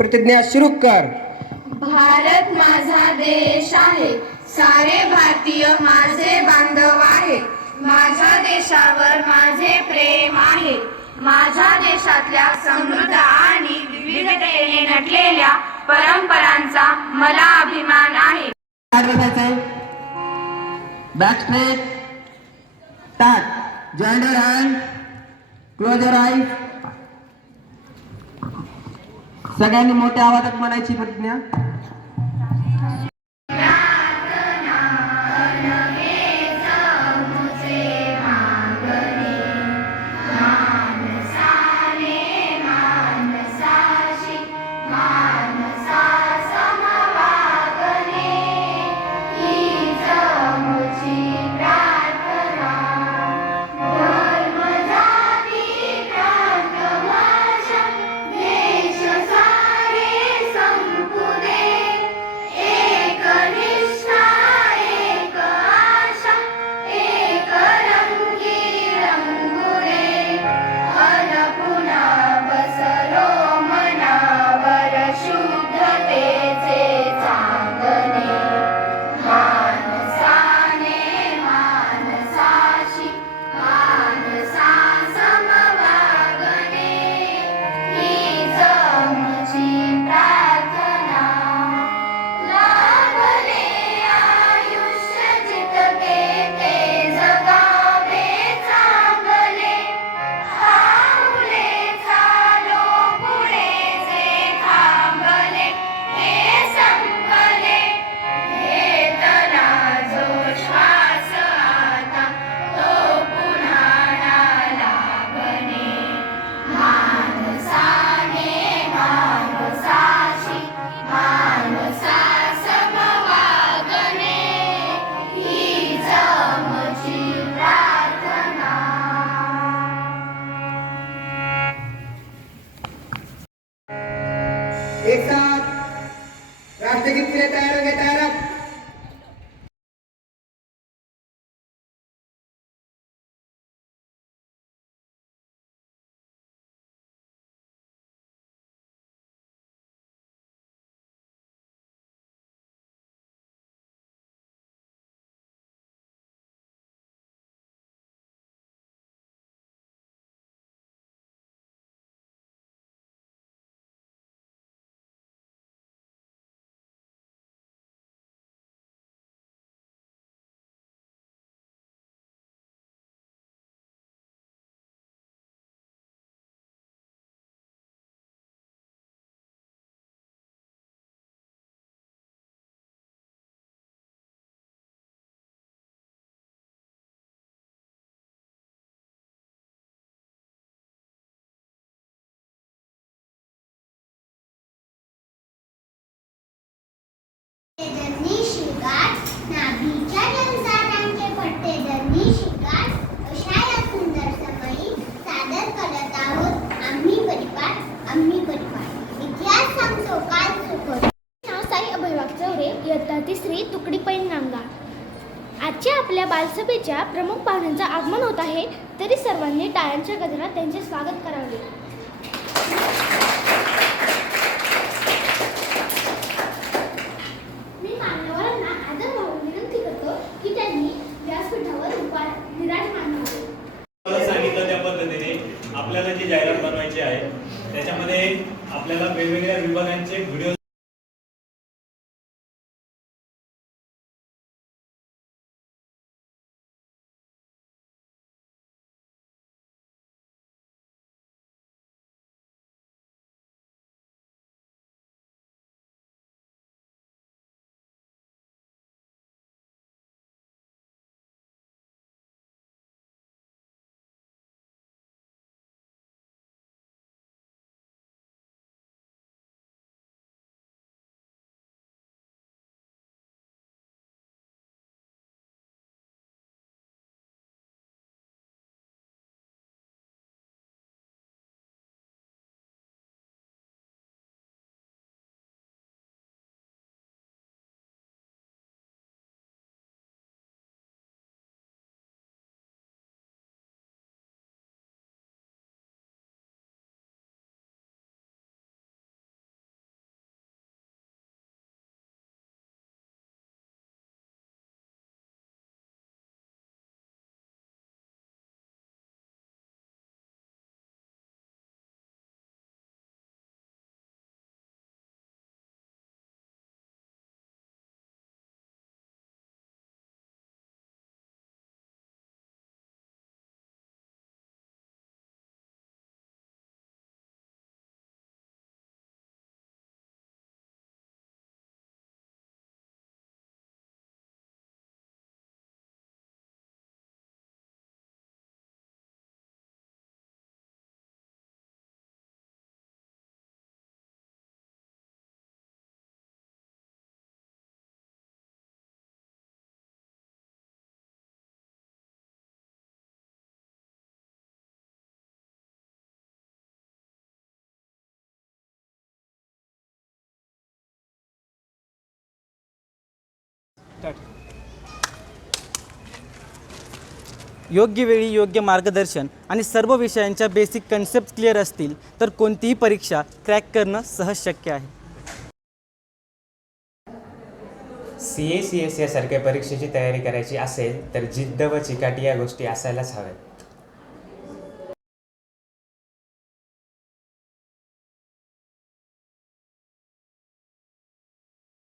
प्रतिज्ञा शुरू कर। भारत माझा देश आहे, सारे भारतीय माझे बांधव आहेत. माझ्या देशावर माझे प्रेम आहे. माझ्या देशातल्या समृद्ध आणि विविधतेने नटलेल्या परंपरांचा मला अभिमान आहे. Back straight, start. Join your hand, close your eyes. सगळ्यांनी मोठ्या आवाजात म्हणायची प्रतिज्ञा. एक साथ राष्ट्रगीत के लिए तैयार हो गए? तैयार आप? इयत्ता तिसरी तुकडी पैनगंगा. आजच्या आपल्या बालसभेच्या प्रमुख पाहुण्यांचं आगमन होत आहे, तरी सर्वांनी टाळ्यांच्या गजरात त्यांचे स्वागत करावे. मी मान्यवरांना आदरभावाने विनंती करतो की त्यांनी व्यासपीठावर विराजमान व्हावे. सांगितलं त्या पद्धतीने आपल्याला जी जाहिरात बनवायची आहे त्याच्यामध्ये आपल्याला वेगवेगळ्या विभागांचे व्हिडिओ योग्य वेळी योग्य मार्गदर्शन आणि सर्व विषयांच्या बेसिक कन्सेप्ट क्लिअर असतील तर कोणतीही परीक्षा क्रॅक करणं सहज शक्य आहे. CA CS यासारख्या परीक्षेची तयारी करायची असेल तर जिद्द व चिकाटी या गोष्टी असायलाच हव्यात.